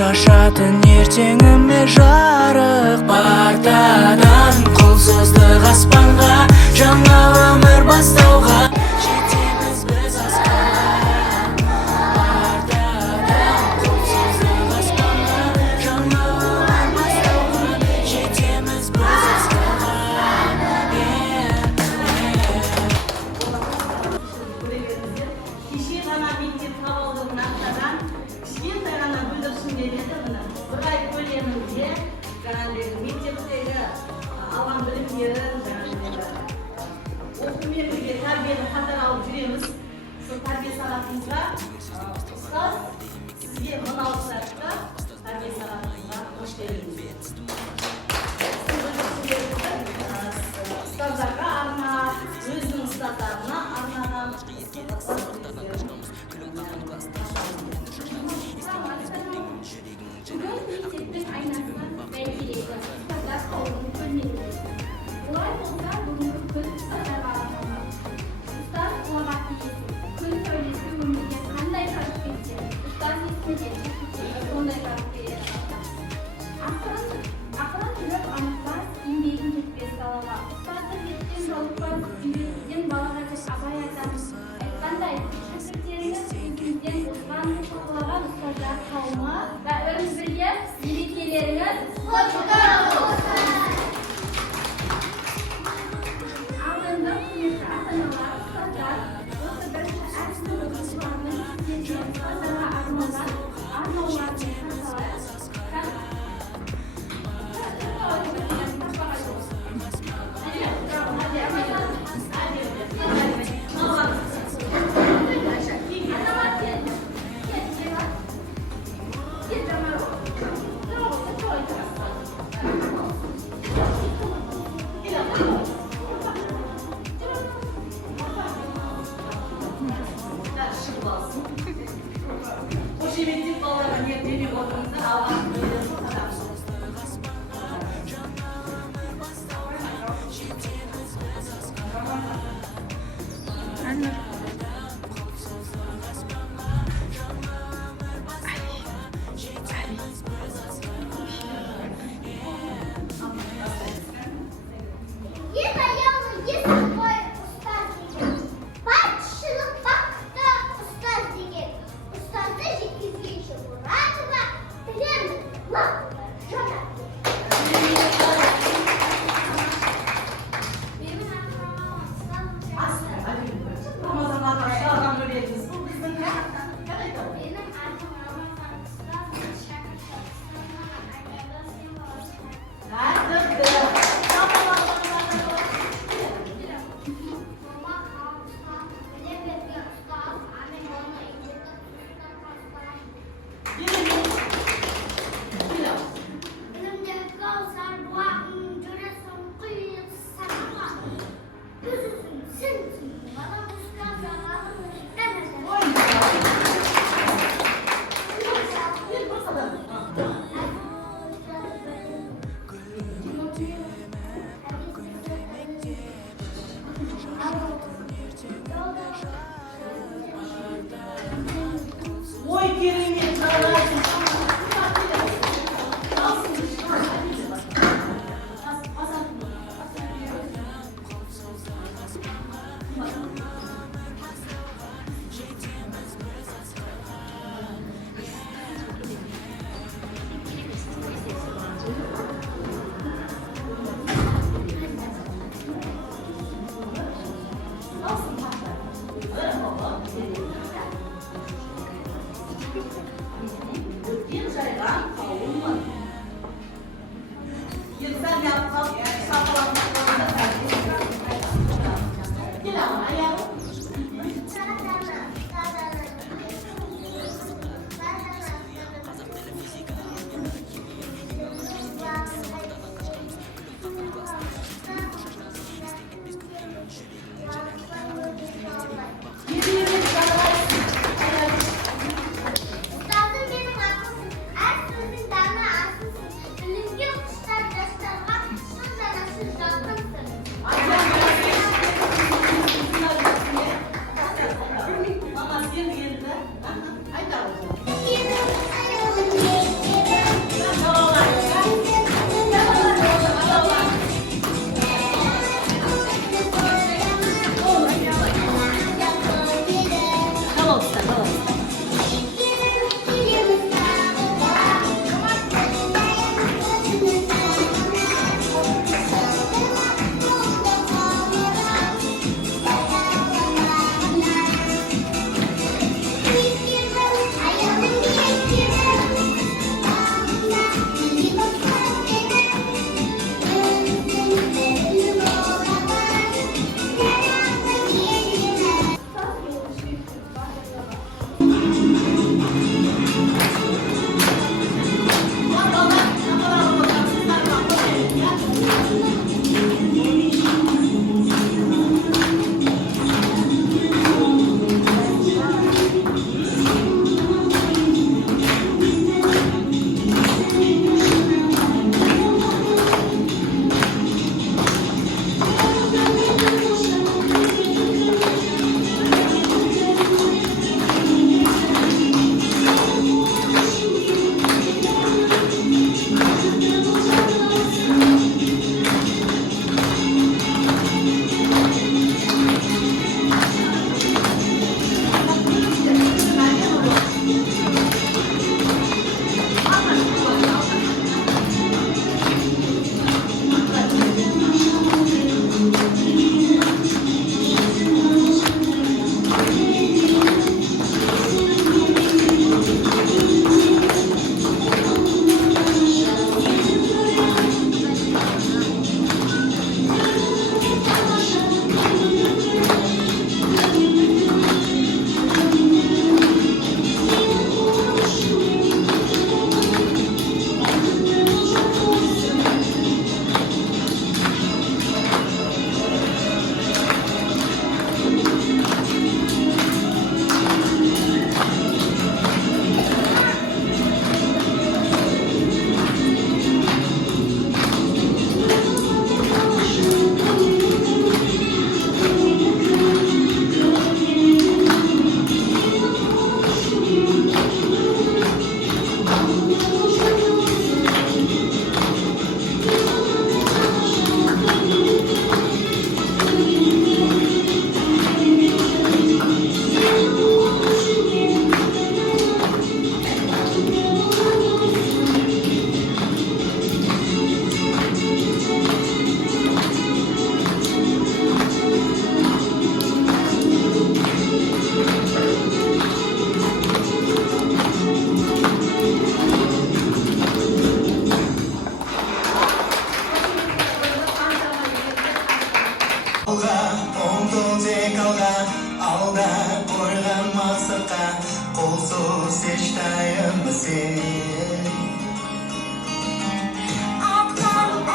шашатын ертеңіме жарық партадан құлсыздық аспанға жаңа өмір бастауға жетеміз біз асқарға партадан құлсыздық аспанға жаңа өмір бастауға жетеміз біз асқарға кеше ғана мектеп табалдырығын аттаған кішкентай ғана бүлдіршіндер еді міне бір ай көлемінде жаңағыдегі мектептегі алған білімдерін жаңағыдегі оқумен бірге тәрбиені қатар алып жүреміз. Сол тәрбие сағатымызға ұстаз сізге 16 сағатта тәрбие сағатымызға қош келдіңіз. Ұстаздарға арнап, өзінің ұстаздарына арнаған Бүгін мектептің айнасынан бәйтерегі, ұстаздар қауымын көрмейді. Олай болса, бүгінгі күн ұстаздарға арналған. Ұстаз ұлағат иесі, күн сәулесі өмірге қандай жарық берсе, ұстаз есінде сондай жарық береді. Ақырын жүріп анықтас, еңбегін жетпес далаға. Ұстазды еттен жалықпас, үйретуден балаға деп абай айтамыз. Айтқандай, шәкірттеріңіз өзіңізден озған, оқылаған ұстаздар қауымы və бірге мерекелеріңіз құтты болсын. Алдыңғы құрметті ата-аналар, ұстаздар, осы бірінші әртүрлі оқушыларының кезінде ұстаздарға арналған арнаулардың Қошеметтеп балаларға ниет демек отырыңыздар, алған күндеріңіз қадамсыз. Ой, керемет, жарайсың. Atlan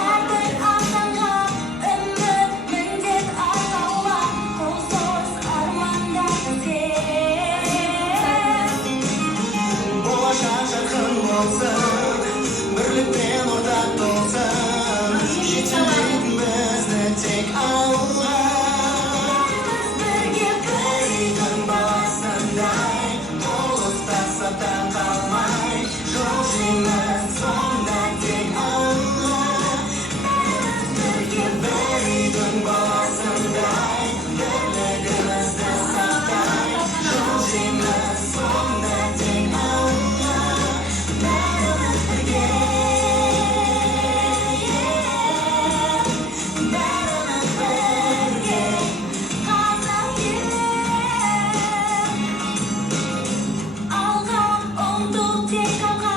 erdir ardına, ömür mendil arkawa, kolsuz armanda Болашақ жарқын болсын, бірлікпен ортақ болсын, жетелейтін бізді тек Алла. Бірге бірігін баласындай, толықтаса да қалмай, жол жеңіс сонда тек Алла. Бірге бірігін баласындай, бірлігімізді сақтай, жол жеңіс сонда тек Алла. Бәріміз бірге, бәріміз бірге, қазақ ел. Алға ұмтыл тек алға,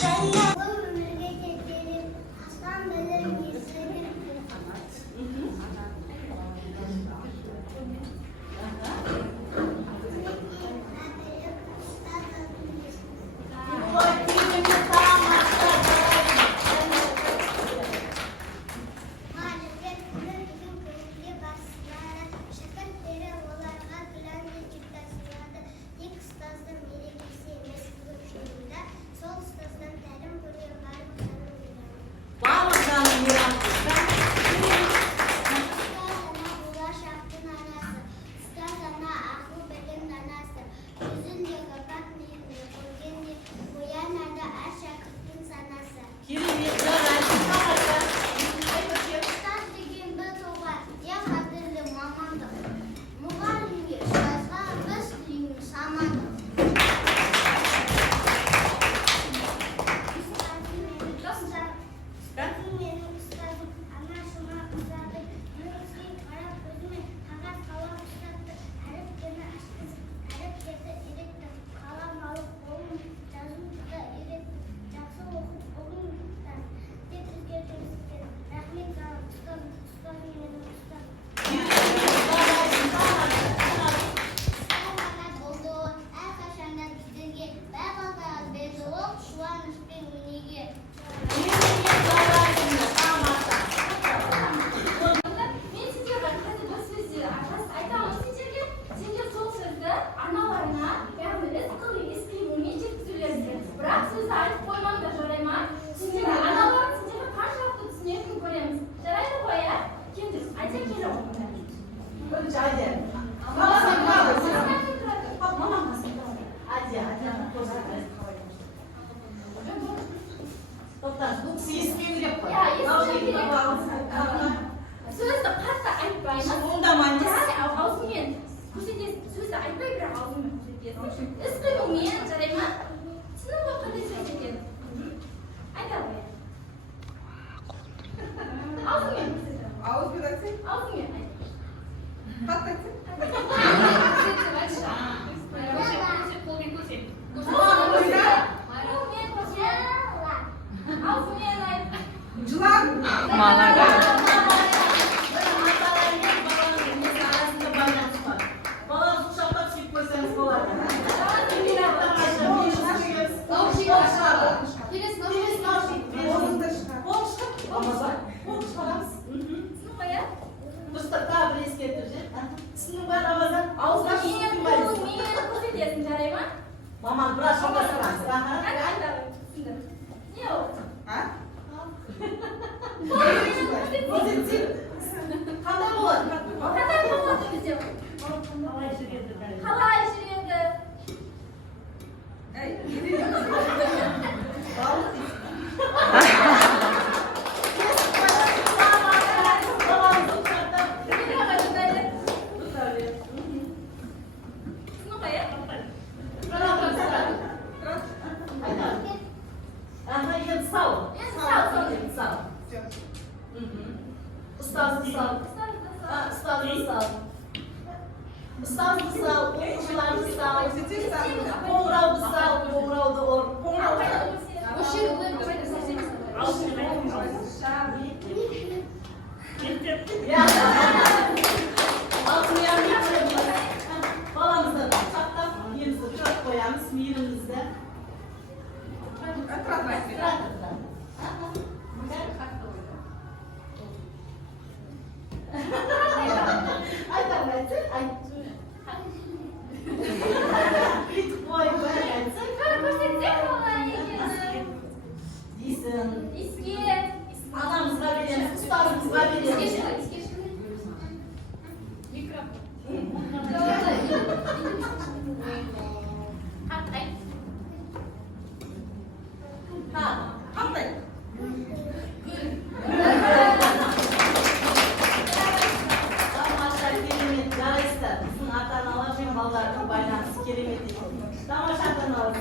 жаңа Өмірге кетерім, астан білім есігім. Мағрипет күні бүгін көңілге басылады, шәкірттері оларға күләнді жүкті сыйлады. Тек ұстаздың мерекесі емес бүгін шынында, сол ұстаздан тәлім көрген барлық жаным мейрамы. Барлықтарының мейрамы. Ұстаз ана болашақтың анасы, ұстаз ана ақыл білім данасы, жүзіндегі пәк ниетіне көргенде оянады әр шәкірттің санасы. Керемет, жарайды. Ұстаз деген бір тұлға, ең қадірлі мамандық. Мұғалімге, ұстазға біз тілейміз амандық. Ұстазым менің ұстазым, анашыма ұстазым, нүрізге қарап көзіме қағаз қалам ұстатты, әріптерді ашқызып, әріптерді үйретті, қалам алып қолым жазуды да үйретті, жақсы оқып ұғым ұстаз, тек өзгертіңіздер, рахмет саған ұстазым, ұстаз менің ұстазым. Ұстаз ана болды ол, әрқашанда біздерге, барлығына берді ол, шуаныспен өнеге. Мен сіздерге қазір бір сөзді айтамын сендерге. Сендер сол сөзді аналарына, яғни іс-қимылмен жеткізулеріңдер. Бірақ сөзді айтып қоймаңдар, жарай ма? Сендерге аналар сендерге қаншалықты түсінетінін көреміз. Жарайды ғой, иә? Келіңдер, айта келе ғой. Жайды. Тоқтар, бұл кісі естімеу керек қой. Иә, естімеу керек. Сөзді қатты айтпаймыз. Оңдамаңыз. Яғни аузыңмен көрсетесің. Сөзді айтпай, бірақ аузыңмен көрсетесің. Іс-қимылмен, жарай ма? Түсіндің ғой қандай сөз екенін? Айта ғой. Аузыңмен көрсетесің. Ауызбен айтсаң, Аузыңмен айт. қатты айтсаң. Аузыңмен айт. Жылан. Баланы құшақтап сүйіп қойсаңыз болады. Қолыңды шығар. Қол шығарамыз. Түсіндің ғой, иә? Дұрыстап тағы бір ескертіп жүр. Түсіндің ба, Рамазан? Ауызға су Аузыңмен құймайсыз. көрсетесің, жарай ма? Маман, біраз жалғастырамыз. Қане айтарым, түсіндім. Не ол? А? Көрсетсең, қандай болады? Қандай болады бізде? Қалай жүреді? Әй, не дейсің? Балық дейсің. Баланы құшақтап Не қағай бұндайды? ұстау. Түсіндің ғой, иә? Ага, енді сау. Енді сау. Сау. Ұстазды сау. Ұстазды сау. Ұстазды сау, оқушыларды сау. Қоңырауды сау, қоңырауды ор. Баламызды құшақтап, елімізді тұрып қоямыз, мейірімізді. Qanday? Тамаша, керемет, жарайсыздар. Біздің ата-аналар мен балалардың байланысы керемет екен. Тамаша ата-аналар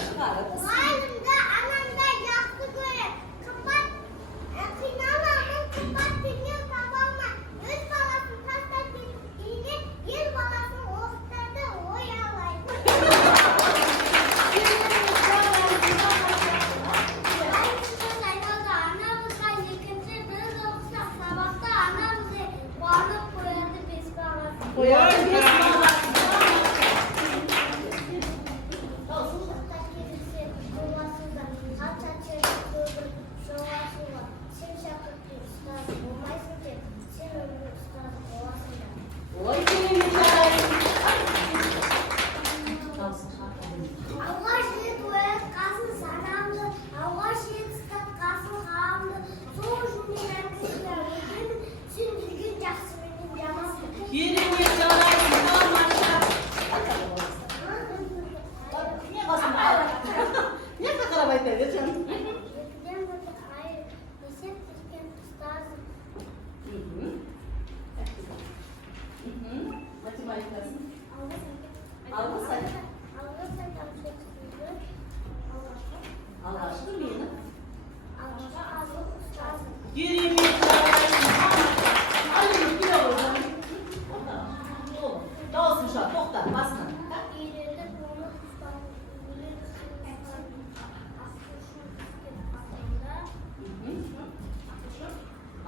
Muayimda anamda yaxshi ko'rib, qimmat qiynalaman, qimmat dunyo tabolman. O'z bolasini tashlab ketdingni, el bolasini o'qitadi, o'yalaydi. Anamizga ikkinchi biz o'qisak, sabaqda anamizga borib qo'yadi besbalasi. Ой, керемет, жарайсың. Алғаш рет оятқасын санамды, алғаш рет ұстатқасын ғаламды, сол жүннен кісілер өтемін, сен жүрген жақсы менен жамасын. Керемет, жарайсың. Тамаша. Не қасында? Не қақырап айта бер, жаным? Екіден өтіп айыр, есеп тізген ұстазым. Математикасын. Алғыс айт. Алғыс айтам сөзсізді, Алғашқы мені. алғашқы азық ұстазым. Керемет, жарайсың. Алып келе ғой. Дауысын шығар, тоқта, басынан. Үйреніп оны ұстазым.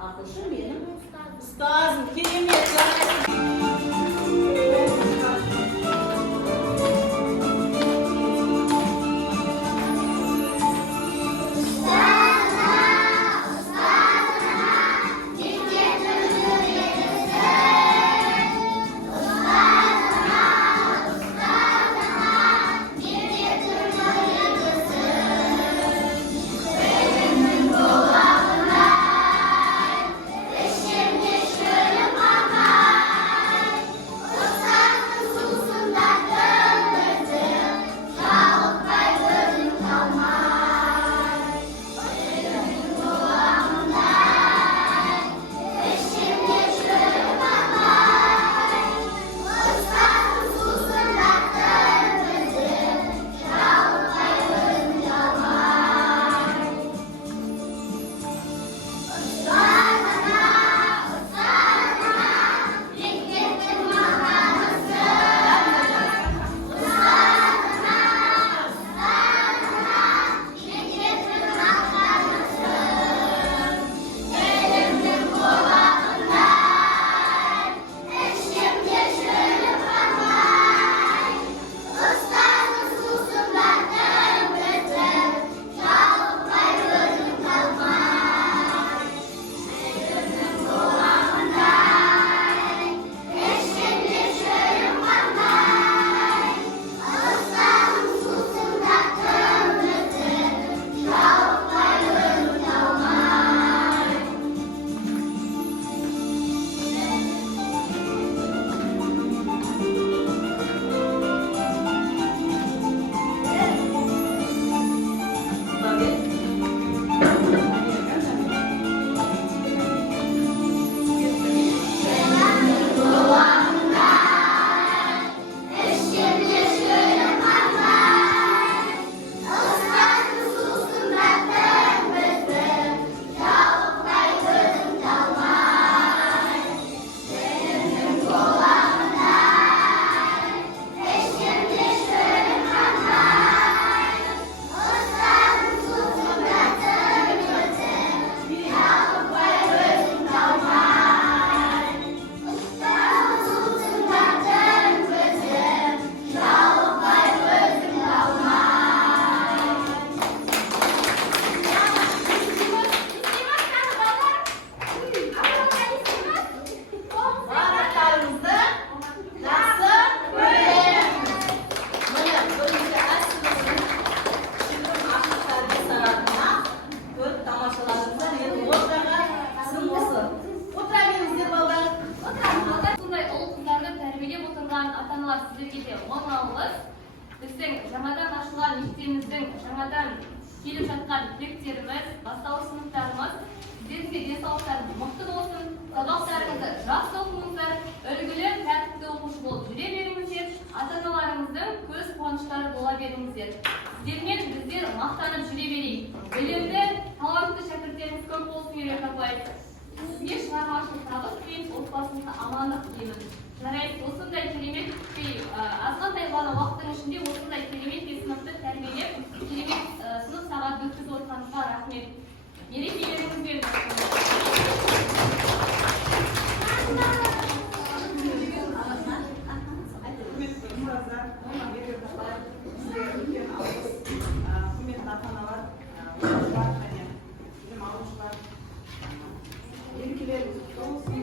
Ақылшы менің Ұстазым. ұстазым. Керемет, жарайсың. Алла сіздерге де оң алғыс. Біздің жаңадан ашылған мектебіміздің жаңадан келіп жатқан түлектеріміз, бастауыш сыныптарымыз сіздерге денсаулықтарыңыз мықты болсын, сабақтарыңызды жақсы оқыңыздар, үлгілі, тәртіпті оқушы болып жүре беріңіздер, ата-аналарыңыздың көз қуаныштары бола беріңіздер. Сіздермен біздер мақтанып жүре берейік. Білімді, талантты шәкірттеріңіз көп болсын, Үйрек апай. Сізге шығармашылық табыс пен отбасыңызға амандық тілеймін. Жарайсыз, осындай керемет азғантай ғана уақыттың ішінде осындай керемет сыныпты тәрбиелеп, керемет сынып сағат өткізіп отырғаныңызға рахмет. Мерекелеріңізбен Құрметті ұстаздар, Үйрек апай, сізге үлкен алғыс. Құрметті ата-аналар, оқушылар және білім алушылар, мерекелеріңіз құтты болсын.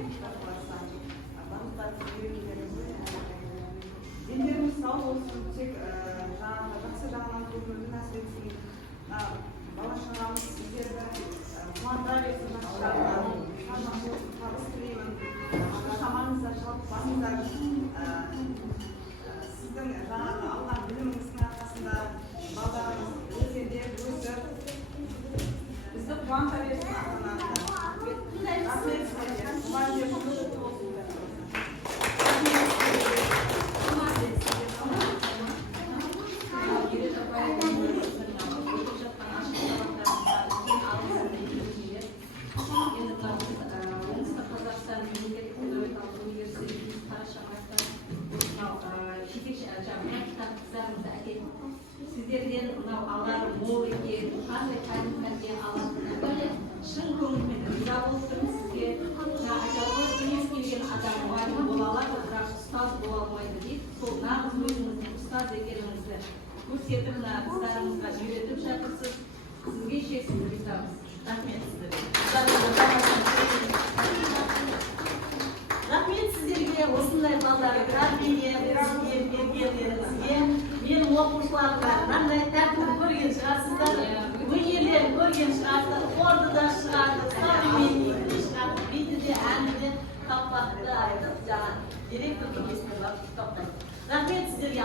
Дендеріңіз сау болсын, тек жақсы жағынан көңілді нәрсе етсін. Бала-шағамыз сіздерді қуанта берсін, шығармашылық табыс тілеймін. Шамаңыздар, жалпыларыңыздар. Сіздің жаңағы алған біліміңіздің арқасында балаларыңыз өсіп, бізді қуанта берсін ата-аналар. Рахмет сіздерге. Мұғалімдер күні құтты болсын. Сіздерден мынау алар мол екен, қандай кәдімгі алатынына шын көңілмен риза болып тұрмын сізге. Айтады кез келген адам мұғалім бола алады, бірақ ұстаз бола алмайды дейді. Сол нағыз өзіңіздің ұстаз екеніңізді көрсетіп, мына қыздарыңызға үйретіп жатырсыз. Сізге шексіз ризамыз. Рахмет Рахмет сіздерге осындай балалар тәрбиелеп бергендеріңізге. Мен оқушыларға қандай тәртіп көрген шығарсыздар, өнерлерін көрген шығарсыздар, хорды да шығарды, современникті шығарды, биді де әнді де таппақты айтып, жаңа директор кеңесіне барып тоқтайды. Рахмет сіздерге.